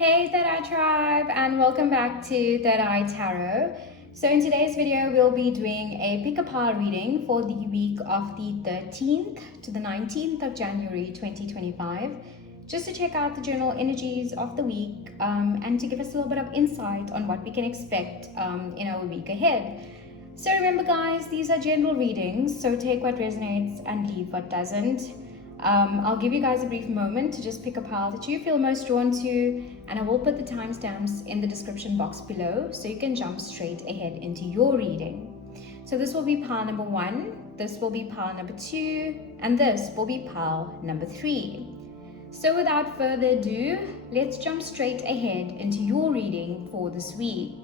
Hey Third Eye Tribe, and welcome back to Third Eye Tarot. So in today's video, we'll be doing a pick-a-pile reading for the week of the 13th to the 19th of January 2025, just to check out the general energies of the week and to give us a little bit of insight on what we can expect in our week ahead. So remember guys, these are general readings, so take what resonates and leave what doesn't. I'll give you guys a brief moment to just pick a pile that you feel most drawn to, and I will put the timestamps in the description box below so you can jump straight ahead into your reading. So this will be pile number 1, this will be pile number 2, and this will be pile number 3. So without further ado, let's jump straight ahead into your reading for this week.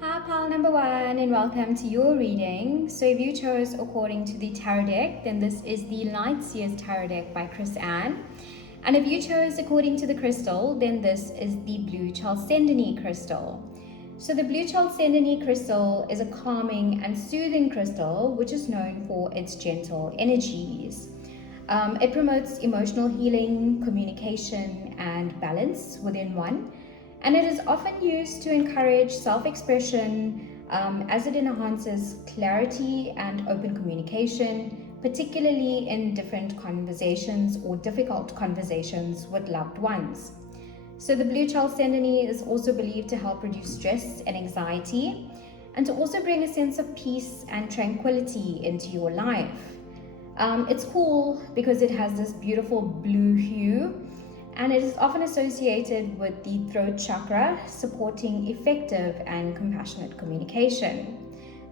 Hi pile number 1, and welcome to your reading. So if you chose according to the tarot deck, then this is the Light Seers Tarot deck by Chris Anne. And if you chose according to the crystal, then this is the Blue Chalcedony crystal. So the Blue Chalcedony crystal is a calming and soothing crystal which is known for its gentle energies. It promotes emotional healing, communication, and balance within one. And it is often used to encourage self-expression as it enhances clarity and open communication, particularly in different conversations or difficult conversations with loved ones. So the Blue Chalcedony is also believed to help reduce stress and anxiety, and to also bring a sense of peace and tranquility into your life. It's cool because it has this beautiful blue hue, and it is often associated with the throat chakra, supporting effective and compassionate communication.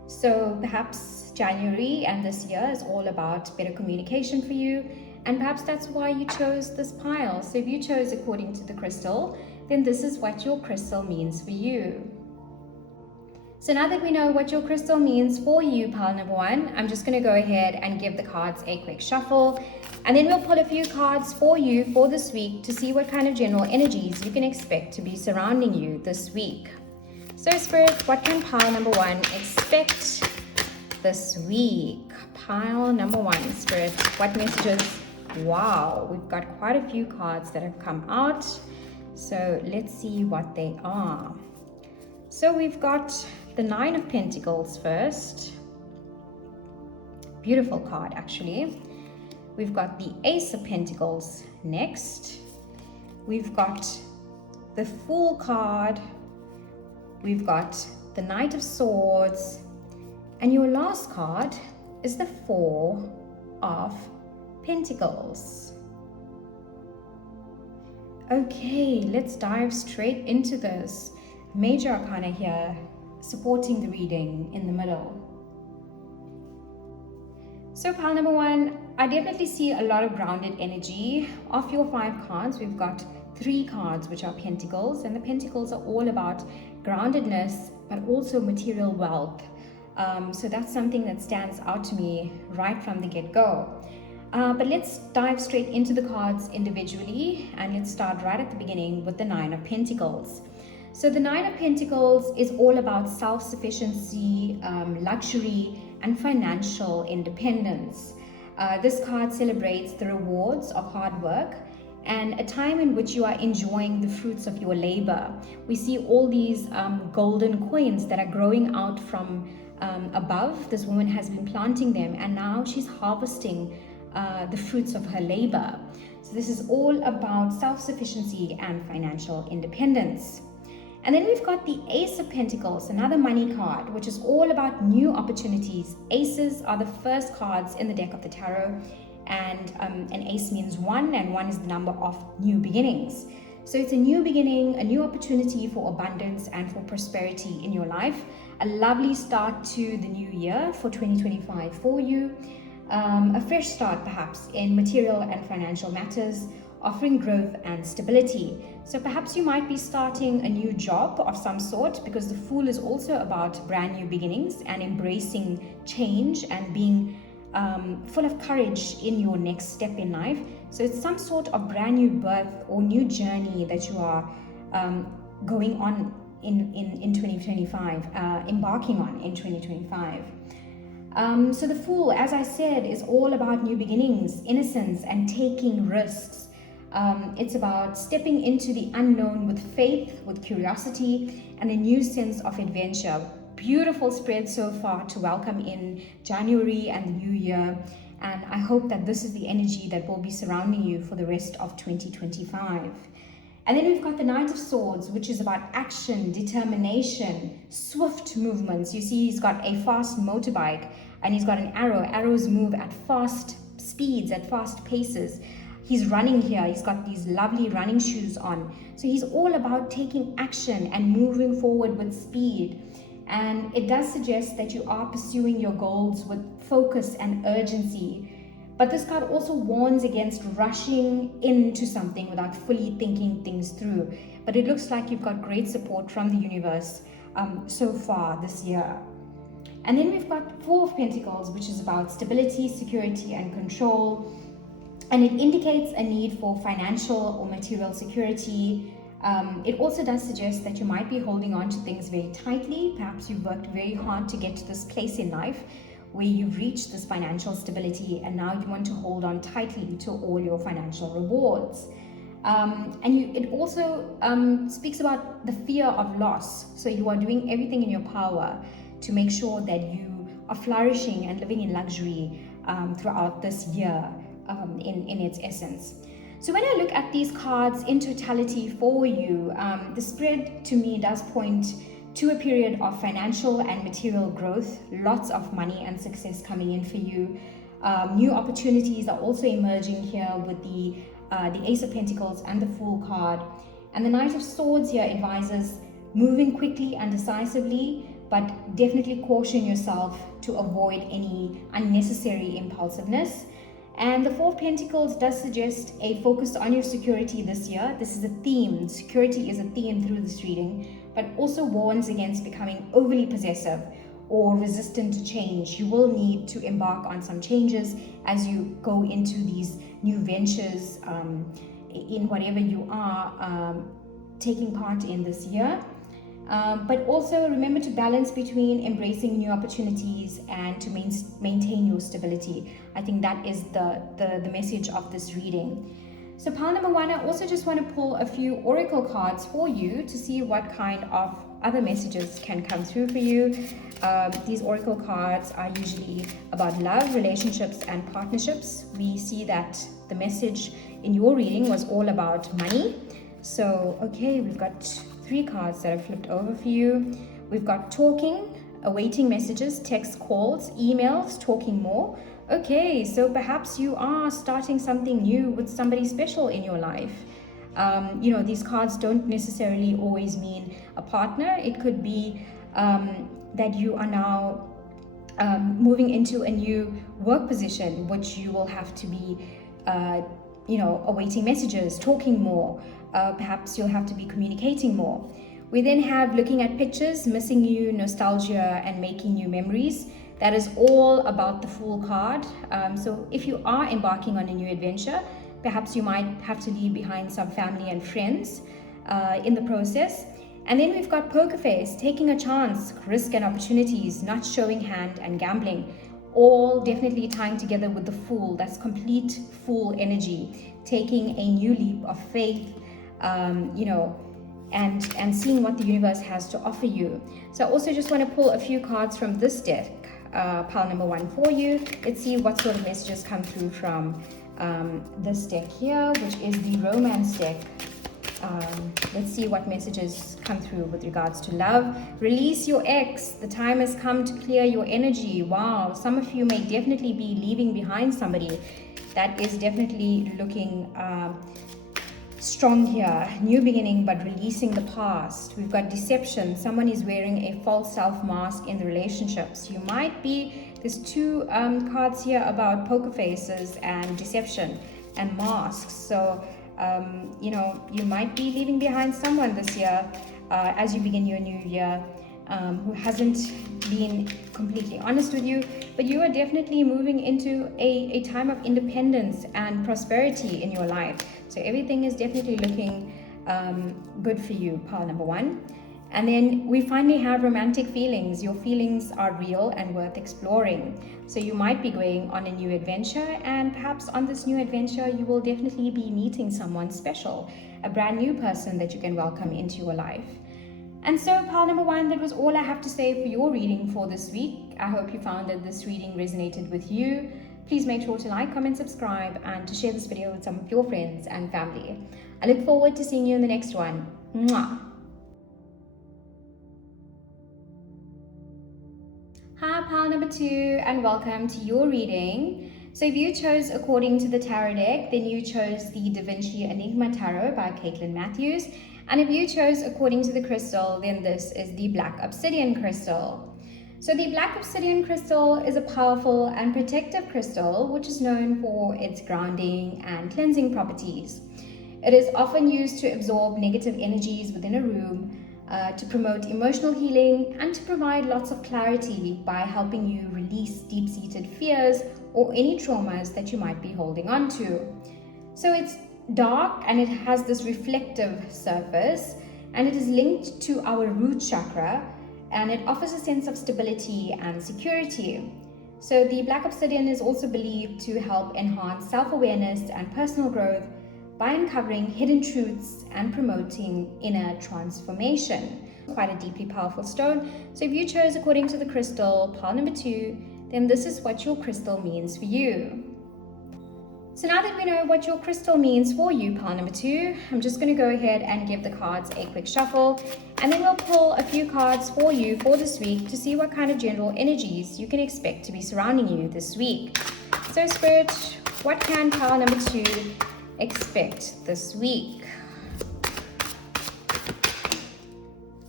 So perhaps January and this year is all about better communication for you, and perhaps that's why you chose this pile. So if you chose according to the crystal, then this is what your crystal means for you. So now that we know what your crystal means for you, pile number 1, I'm just going to go ahead and give the cards a quick shuffle, and then we'll pull a few cards for you for this week to see what kind of general energies you can expect to be surrounding you this week. So Spirit, what can pile number 1 expect this week? Pile number 1, Spirit, what messages? Wow, we've got quite a few cards that have come out, so let's see what they are. So we've got the 9 of Pentacles first. Beautiful card, actually. We've got the Ace of Pentacles next. We've got the Fool card. We've got the Knight of Swords. And your last card is the 4 of Pentacles. Okay, let's dive straight into this. Major Arcana here, supporting the reading in the middle. So pile number 1, I definitely see a lot of grounded energy. Of your 5 cards, we've got 3 cards which are Pentacles, and the Pentacles are all about groundedness, but also material wealth. So that's something that stands out to me right from the get-go. But let's dive straight into the cards individually, and let's start right at the beginning with the 9 of Pentacles. So the 9 of Pentacles is all about self-sufficiency, luxury, and financial independence. This card celebrates the rewards of hard work and a time in which you are enjoying the fruits of your labor. We see all these golden coins that are growing out from above. This woman has been planting them, and now she's harvesting the fruits of her labor. So this is all about self-sufficiency and financial independence. And then we've got the Ace of Pentacles, another money card, which is all about new opportunities. Aces are the first cards in the deck of the tarot, and an ace means 1, and 1 is the number of new beginnings. So it's a new beginning, a new opportunity for abundance and for prosperity in your life. A lovely start to the new year for 2025 for you. A fresh start perhaps in material and financial matters, offering growth and stability. So perhaps you might be starting a new job of some sort, because the Fool is also about brand new beginnings and embracing change and being full of courage in your next step in life. So it's some sort of brand new birth or new journey that you are going on in 2025, embarking on in 2025. So the Fool, as I said, is all about new beginnings, innocence, and taking risks. It's about stepping into the unknown with faith, with curiosity, and a new sense of adventure. Beautiful spread so far to welcome in January and the new year. And I hope that this is the energy that will be surrounding you for the rest of 2025. And then we've got the Knight of Swords, which is about action, determination, swift movements. You see, he's got a fast motorbike and he's got an arrow. Arrows move at fast speeds, at fast paces. He's running here. He's got these lovely running shoes on. So he's all about taking action and moving forward with speed. And it does suggest that you are pursuing your goals with focus and urgency. But this card also warns against rushing into something without fully thinking things through. But it looks like you've got great support from the universe so far this year. And then we've got Four of Pentacles, which is about stability, security, and control. And it indicates a need for financial or material security. It also does suggest that you might be holding on to things very tightly. Perhaps you've worked very hard to get to this place in life where you've reached this financial stability and now you want to hold on tightly to all your financial rewards. It also speaks about the fear of loss. So you are doing everything in your power to make sure that you are flourishing and living in luxury throughout this year in its essence. So when I look at these cards in totality for you, the spread to me does point to a period of financial and material growth, lots of money and success coming in for you. New opportunities are also emerging here with the Ace of Pentacles and the Fool card. And the Knight of Swords here advises moving quickly and decisively, but definitely caution yourself to avoid any unnecessary impulsiveness. And the Four of Pentacles does suggest a focus on your security this year. This is a theme. Security is a theme through this reading, but also warns against becoming overly possessive or resistant to change. You will need to embark on some changes as you go into these new ventures in whatever you are taking part in this year. But also remember to balance between embracing new opportunities and to maintain your stability. I think that is the message of this reading. So pile number one, I also just want to pull a few oracle cards for you to see what kind of other messages can come through for you. These oracle cards are usually about love, relationships, and partnerships. We see that the message in your reading was all about money. So, okay, we've got 3 cards that are flipped over for you. We've got talking, awaiting messages, text calls, emails, talking more. Okay, so perhaps you are starting something new with somebody special in your life. These cards don't necessarily always mean a partner. It could be that you are now moving into a new work position, which you will have to be, awaiting messages, talking more. Perhaps you'll have to be communicating more. We then have looking at pictures, missing you, nostalgia, and making new memories. That is all about the Fool card. So if you are embarking on a new adventure, perhaps you might have to leave behind some family and friends in the process. And then we've got Poker Face, taking a chance, risk and opportunities, not showing hand, and gambling. All definitely tying together with the Fool. That's complete Fool energy, taking a new leap of faith, and seeing what the universe has to offer you. So I also just want to pull a few cards from this deck, pile number one for you. Let's see what sort of messages come through from this deck here, which is the Romance deck. Let's see what messages come through with regards to love. Release your ex. The time has come to clear your energy. Wow, some of you may definitely be leaving behind somebody. That is definitely looking strong here. New beginning, but releasing the past. We've got deception. Someone is wearing a false self mask in the relationships. You might be, there's 2 cards here about poker faces and deception and masks. So you might be leaving behind someone this year as you begin your new year who hasn't been completely honest with you, but you are definitely moving into a time of independence and prosperity in your life. So everything is definitely looking good for you, pile number one. And then we finally have romantic feelings. Your feelings are real and worth exploring. So you might be going on a new adventure, and perhaps on this new adventure, you will definitely be meeting someone special, a brand new person that you can welcome into your life. And so, pile number one, that was all I have to say for your reading for this week. I hope you found that this reading resonated with you. Please make sure to like, comment, subscribe, and to share this video with some of your friends and family. I look forward to seeing you in the next one. Mwah! Hi, pile number two, and welcome to your reading. So if you chose according to the tarot deck, then you chose the Da Vinci Enigma Tarot by Caitlin Matthews. And if you chose according to the crystal, then this is the Black Obsidian Crystal. So the Black Obsidian Crystal is a powerful and protective crystal, which is known for its grounding and cleansing properties. It is often used to absorb negative energies within a room, to promote emotional healing, and to provide lots of clarity by helping you release deep-seated fears or any traumas that you might be holding on to. So it's dark and it has this reflective surface, and it is linked to our root chakra, and it offers a sense of stability and security. So the Black Obsidian is also believed to help enhance self-awareness and personal growth by uncovering hidden truths and promoting inner transformation. Quite a deeply powerful stone. So if you chose according to the crystal, pile number two, then this is what your crystal means for you. So now that we know what your crystal means for you, pile number two, I'm just going to go ahead and give the cards a quick shuffle, and then we'll pull a few cards for you for this week to see what kind of general energies you can expect to be surrounding you this week. So Spirit, what can pile number two expect this week?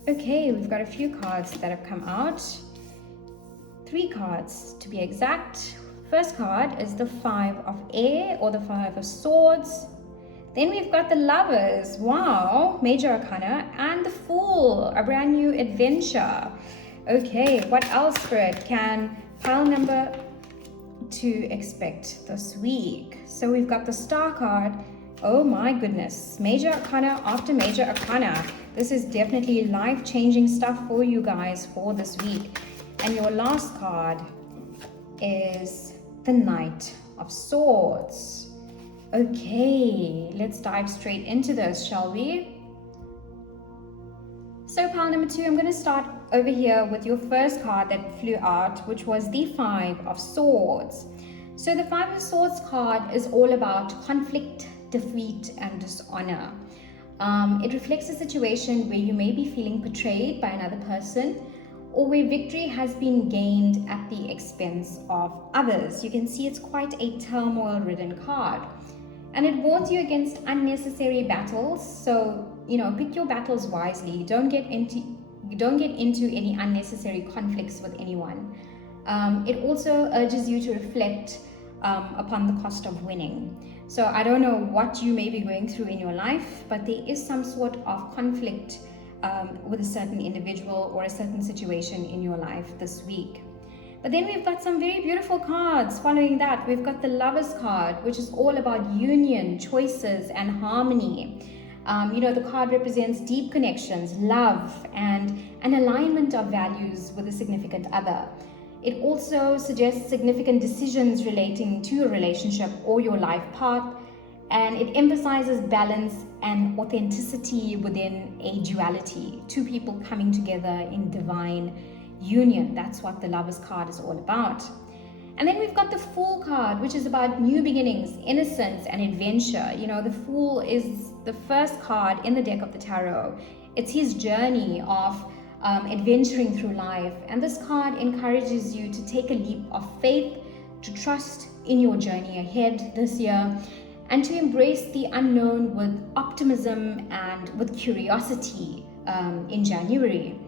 Okay, we've got a few cards that have come out. 3 cards to be exact. First card is the 5 of Air, or the 5 of Swords. Then we've got the Lovers, wow, Major Arcana, and the Fool, a brand new adventure. Okay, what else, Spirit, can pile number to expect this week? So we've got the Star card. Oh my goodness, Major Arcana after Major Arcana. This is definitely life-changing stuff for you guys for this week. And your last card is the Knight of Swords. Okay, let's dive straight into this, shall we? So pile number two, I'm going to start over here with your first card that flew out, which was the 5 of Swords. So the 5 of Swords card is all about conflict, defeat, and dishonor. It reflects a situation where you may be feeling betrayed by another person, or where victory has been gained at the expense of others. You can see it's quite a turmoil-ridden card. And it warns you against unnecessary battles. So, pick your battles wisely. Don't get into any unnecessary conflicts with anyone. It also urges you to reflect upon the cost of winning. So I don't know what you may be going through in your life, but there is some sort of conflict with a certain individual or a certain situation in your life this week. But then we've got some very beautiful cards following that. We've got the Lovers card, which is all about union, choices, and harmony. The card represents deep connections, love, and an alignment of values with a significant other. It also suggests significant decisions relating to your relationship or your life path, and it emphasizes balance and authenticity within a duality, 2 people coming together in divine union. That's what the Lovers card is all about. And then we've got the Fool card, which is about new beginnings, innocence, and adventure. The Fool is the first card in the deck of the tarot. It's his journey of adventuring through life, and this card encourages you to take a leap of faith, to trust in your journey ahead this year, and to embrace the unknown with optimism and with curiosity in January.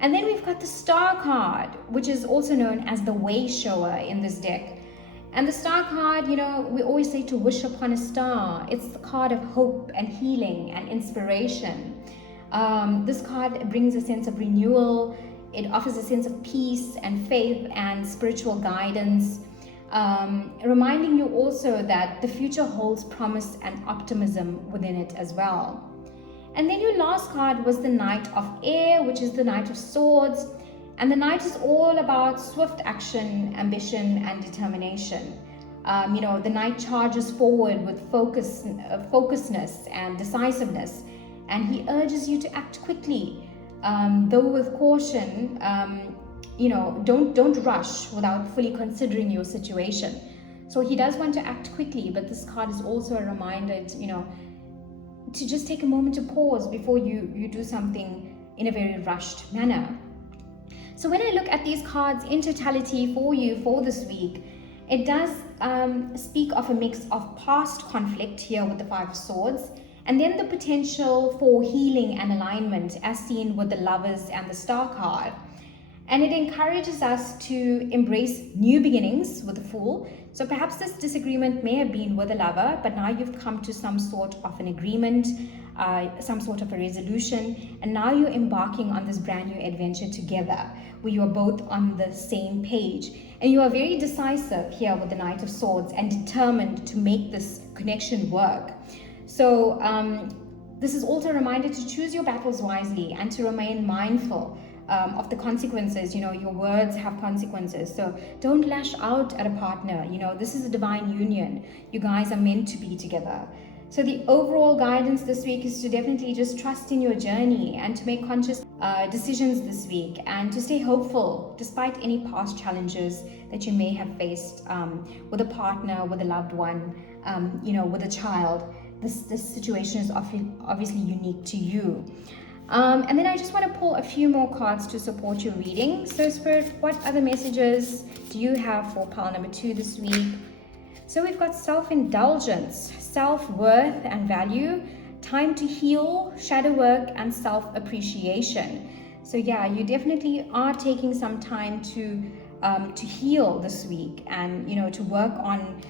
And then we've got the Star card, which is also known as the way shower in this deck. And the Star card, we always say to wish upon a star. It's the card of hope and healing and inspiration. This card brings a sense of renewal. It offers a sense of peace and faith and spiritual guidance, reminding you also that the future holds promise and optimism within it as well. And then your last card was the Knight of Air, which is the Knight of Swords. And the Knight is all about swift action, ambition, and determination. The Knight charges forward with focusedness and decisiveness, and he urges you to act quickly, though with caution. Don't rush without fully considering your situation. So he does want to act quickly, but this card is also a reminder, to just take a moment to pause before you do something in a very rushed manner. So when I look at these cards in totality for you for this week, it does speak of a mix of past conflict here with the Five of Swords, and then the potential for healing and alignment as seen with the Lovers and the Star card. And it encourages us to embrace new beginnings with the Fool. So perhaps this disagreement may have been with a lover, but now you've come to some sort of an agreement, some sort of a resolution, and now you're embarking on this brand new adventure together, where you are both on the same page. And you are very decisive here with the Knight of Swords and determined to make this connection work. So this is also a reminder to choose your battles wisely and to remain mindful of the consequences. Your words have consequences, so don't lash out at a partner. This is a divine union. You guys are meant to be together. So the overall guidance this week is to definitely just trust in your journey and to make conscious decisions this week, and to stay hopeful despite any past challenges that you may have faced with a partner, with a loved one, with a child. This situation is obviously unique to you. And then I just want to pull a few more cards to support your reading. So Spirit, what other messages do you have for pile number 2 this week? So we've got self-indulgence, self-worth and value, time to heal, shadow work, and self-appreciation. So yeah, you definitely are taking some time to heal this week, and to work on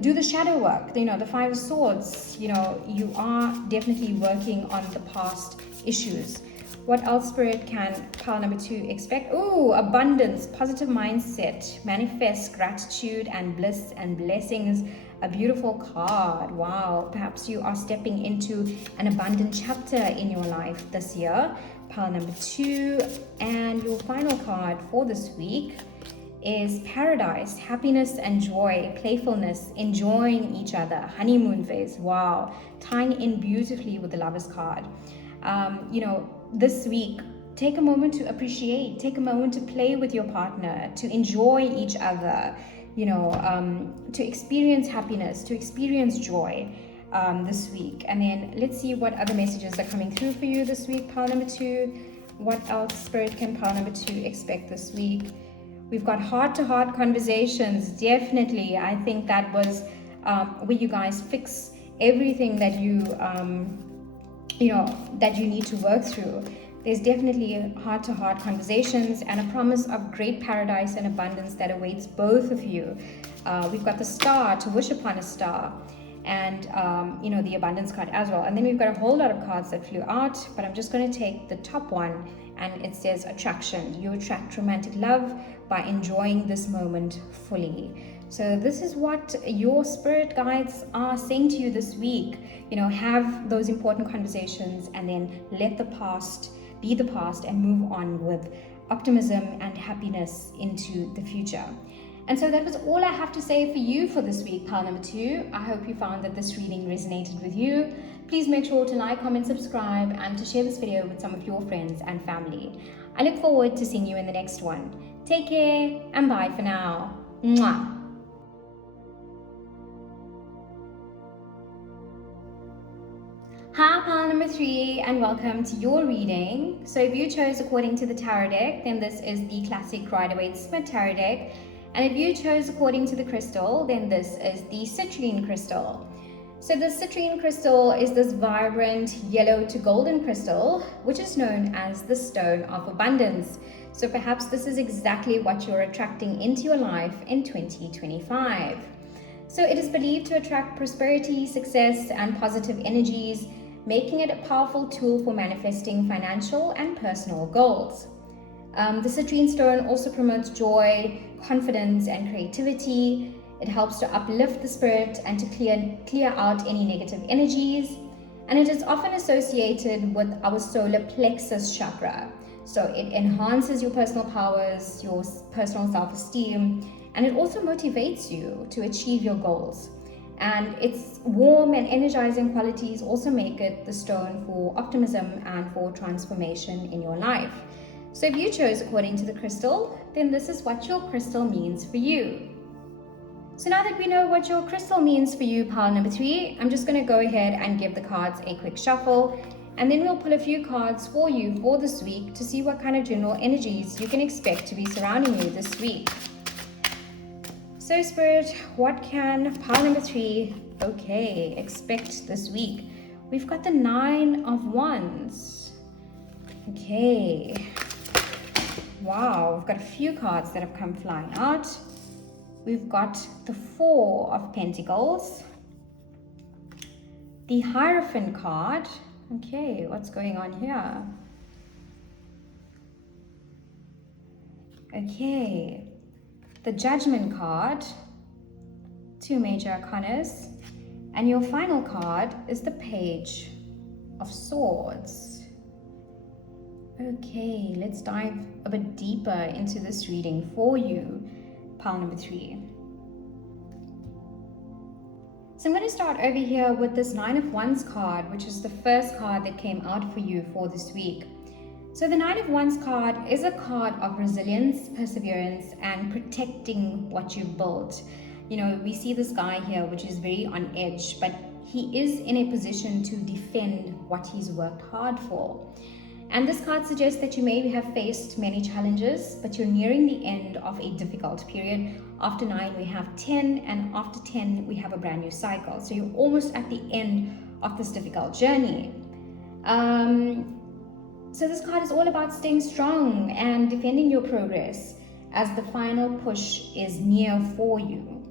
do the shadow work. The Five of Swords, you are definitely working on the past issues. What else, Spirit, can pile number 2 expect? Oh, abundance, positive mindset, manifest gratitude and bliss and blessings. A beautiful card. Wow, perhaps you are stepping into an abundant chapter in your life this year. Pile number 2. And your final card for this week is paradise, happiness and joy, playfulness, enjoying each other, honeymoon phase. Wow, tying in beautifully with the Lovers card. This week, take a moment to appreciate, take a moment to play with your partner, to enjoy each other, to experience happiness, to experience joy this week. And then let's see what other messages are coming through for you this week, pile number 2. What else, Spirit, can pile number 2 expect this week? We've got heart-to-heart conversations. Definitely, I think that was where you guys fix everything that that you need to work through. There's definitely heart-to-heart conversations and a promise of great paradise and abundance that awaits both of you. We've got the Star, to wish upon a star, and the abundance card as well. And then we've got a whole lot of cards that flew out, but I'm just going to take the top one, and it says attraction. You attract romantic love by enjoying this moment fully. So this is what your spirit guides are saying to you this week. Have those important conversations, and then let the past be the past and move on with optimism and happiness into the future. And so that was all I have to say for you for this week, pile number 2. I hope you found that this reading resonated with you. Please make sure to like, comment, subscribe, and to share this video with some of your friends and family. I look forward to seeing you in the next one. Take care and bye for now. Mwah. Hi, pile number 3, and welcome to your reading. So if you chose according to the tarot deck, then this is the classic Rider-Waite-Smith tarot deck. And if you chose according to the crystal, then this is the citrine crystal. So the citrine crystal is this vibrant yellow to golden crystal, which is known as the stone of abundance. So perhaps this is exactly what you're attracting into your life in 2025. So it is believed to attract prosperity, success, and positive energies, making it a powerful tool for manifesting financial and personal goals. The citrine stone also promotes joy, confidence, and creativity. It helps to uplift the spirit and to clear out any negative energies. And it is often associated with our solar plexus chakra. So it enhances your personal powers, your personal self-esteem, and it also motivates you to achieve your goals. And its warm and energizing qualities also make it the stone for optimism and for transformation in your life. So if you chose according to the crystal, then this is what your crystal means for you. So now that we know what your crystal means for you, pile number 3, I'm just going to go ahead and give the cards a quick shuffle, and then we'll pull a few cards for you for this week to see what kind of general energies you can expect to be surrounding you this week. So Spirit, what can pile number 3, expect this week? We've got the 9 of Wands. Okay. Wow, we've got a few cards that have come flying out. We've got the 4 of Pentacles, the Hierophant card. Okay, what's going on here? Okay, the Judgment card, 2 major arcanas, and your final card is the Page of Swords. Okay, let's dive a bit deeper into this reading for you, pile number 3. So I'm going to start over here with this 9 of Wands card, which is the first card that came out for you for this week. So the 9 of Wands card is a card of resilience, perseverance, and protecting what you've built. You know, we see this guy here, which is very on edge, but he is in a position to defend what he's worked hard for. And this card suggests that you may have faced many challenges, but you're nearing the end of a difficult period. After 9, we have 10, and after 10, we have a brand new cycle. So you're almost at the end of this difficult journey. So this card is all about staying strong and defending your progress as the final push is near for you.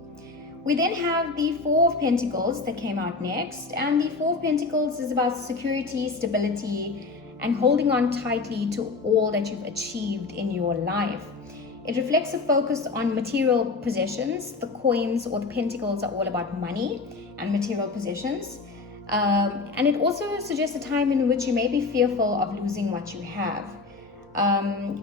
We then have the 4 of Pentacles that came out next, and the 4 of Pentacles is about security, stability, and holding on tightly to all that you've achieved in your life. It reflects a focus on material possessions. The coins or the pentacles are all about money and material possessions. And it also suggests a time in which you may be fearful of losing what you have.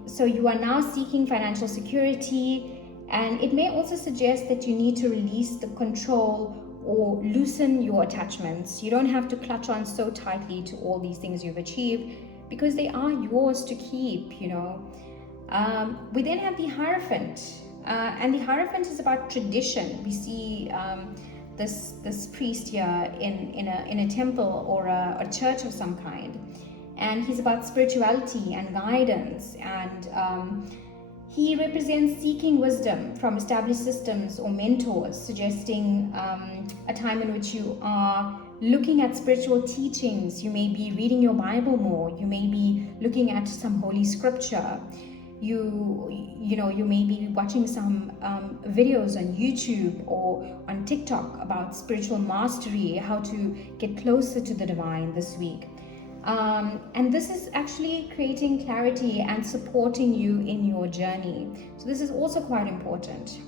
So you are now seeking financial security, and it may also suggest that you need to release the control or loosen your attachments. You don't have to clutch on so tightly to all these things you've achieved, because they are yours to keep, you know. We then have the Hierophant, and the Hierophant is about tradition. We see this priest here in a temple or a church of some kind, and he's about spirituality and guidance, and he represents seeking wisdom from established systems or mentors, suggesting a time in which you are looking at spiritual teachings. You may be reading your Bible more. You may be looking at some holy scripture. You know, you may be watching some videos on YouTube or on TikTok about spiritual mastery, how to get closer to the divine this week. And this is actually creating clarity and supporting you in your journey. So this is also quite important.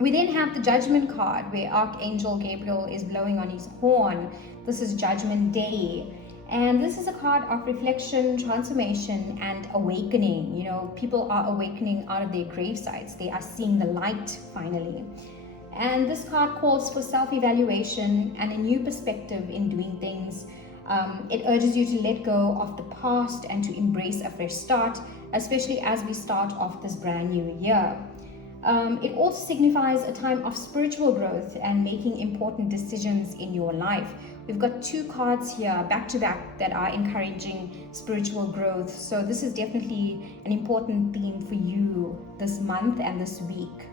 We then have the Judgment card, where Archangel Gabriel is blowing on his horn. This is Judgment Day. And this is a card of reflection, transformation, and awakening. You know, people are awakening out of their grave sites. They are seeing the light finally. And this card calls for self-evaluation and a new perspective in doing things. It urges you to let go of the past and to embrace a fresh start, especially as we start off this brand new year. It also signifies a time of spiritual growth and making important decisions in your life. We've got 2 cards here back to back that are encouraging spiritual growth. So this is definitely an important theme for you this month and this week.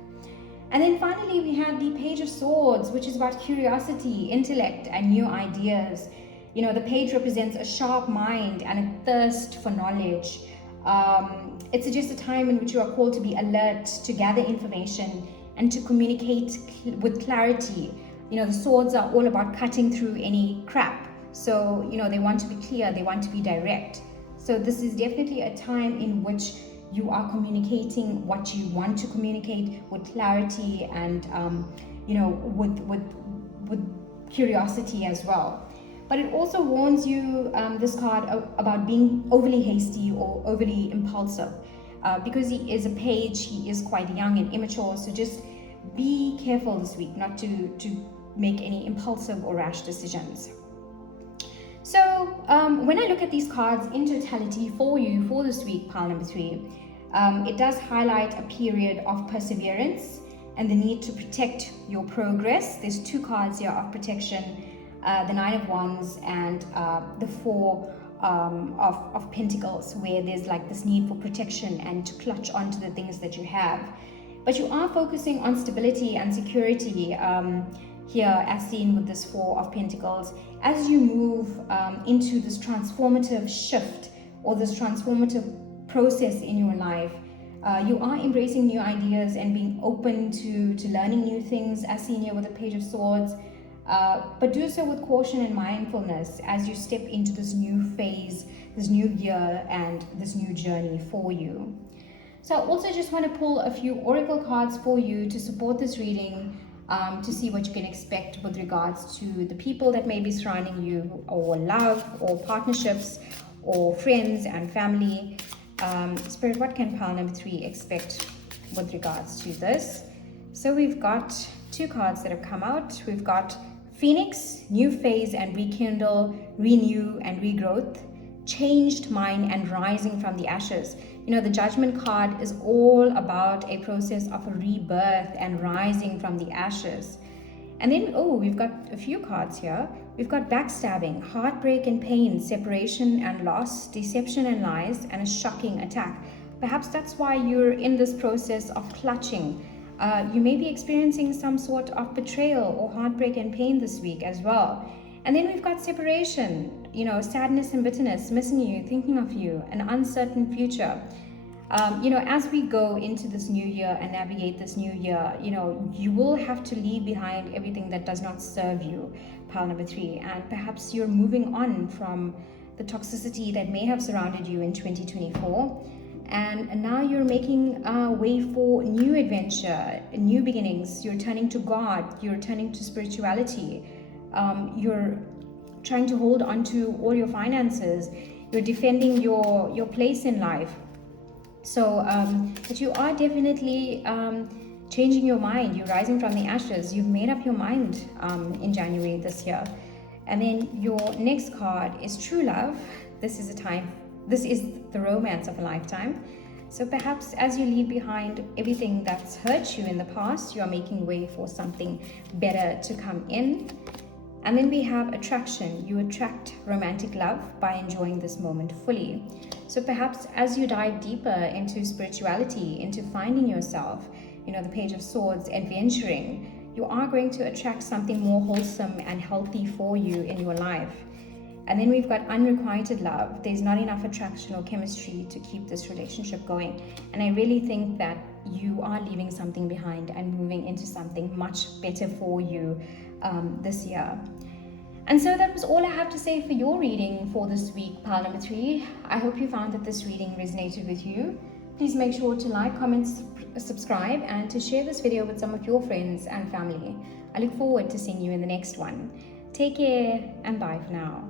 And then finally, we have the Page of Swords, which is about curiosity, intellect, and new ideas. You know, the page represents a sharp mind and a thirst for knowledge. It suggests a time in which you are called to be alert, to gather information, and to communicate with clarity. You know, the swords are all about cutting through any crap. So, you know, they want to be clear, they want to be direct. So this is definitely a time in which you are communicating what you want to communicate with clarity and, you know, with curiosity as well. But it also warns you, this card, about being overly hasty or overly impulsive. Because he is a page, he is quite young and immature, so just be careful this week not to make any impulsive or rash decisions. So when I look at these cards in totality for you for this week, pile number 3, it does highlight a period of perseverance and the need to protect your progress. There's 2 cards here of protection, the 9 of Wands and the 4 of Pentacles, where there's like this need for protection and to clutch onto the things that you have. But you are focusing on stability and security here, as seen with this 4 of Pentacles, as you move into this transformative shift or this transformative process in your life. You are embracing new ideas and being open to learning new things, as seen here with the Page of Swords. But do so with caution and mindfulness as you step into this new phase, this new year, and this new journey for you. So I also just want to pull a few oracle cards for you to support this reading, to see what you can expect with regards to the people that may be surrounding you, or love, or partnerships, or friends and family. Spirit, what can pile number 3 expect with regards to this? So we've got 2 cards that have come out. We've got Phoenix, new phase and rekindle, renew and regrowth, changed mind and rising from the ashes. You know, the Judgment card is all about a process of a rebirth and rising from the ashes. And then, we've got a few cards here. We've got backstabbing, heartbreak and pain, separation and loss, deception and lies, and a shocking attack. Perhaps that's why you're in this process of clutching. You may be experiencing some sort of betrayal or heartbreak and pain this week as well. And then we've got separation, you know, sadness and bitterness, missing you, thinking of you, an uncertain future. You know, as we go into this new year and navigate this new year, you know, you will have to leave behind everything that does not serve you, pile number 3. And perhaps you're moving on from the toxicity that may have surrounded you in 2024. And now you're making way for new adventure, new beginnings. You're turning to God, you're turning to spirituality. You're trying to hold on to all your finances. You're defending your place in life. So, but you are definitely changing your mind. You're rising from the ashes. You've made up your mind in January this year. And then your next card is true love. This is the romance of a lifetime. So perhaps as you leave behind everything that's hurt you in the past, you are making way for something better to come in. And then we have attraction. You attract romantic love by enjoying this moment fully. So perhaps as you dive deeper into spirituality, into finding yourself, you know, the Page of Swords, adventuring, you are going to attract something more wholesome and healthy for you in your life. And then we've got unrequited love. There's not enough attraction or chemistry to keep this relationship going. And I really think that you are leaving something behind and moving into something much better for you this year. And so that was all I have to say for your reading for this week, pile number 3. I hope you found that this reading resonated with you. Please make sure to like, comment, subscribe, and to share this video with some of your friends and family. I look forward to seeing you in the next one. Take care and bye for now.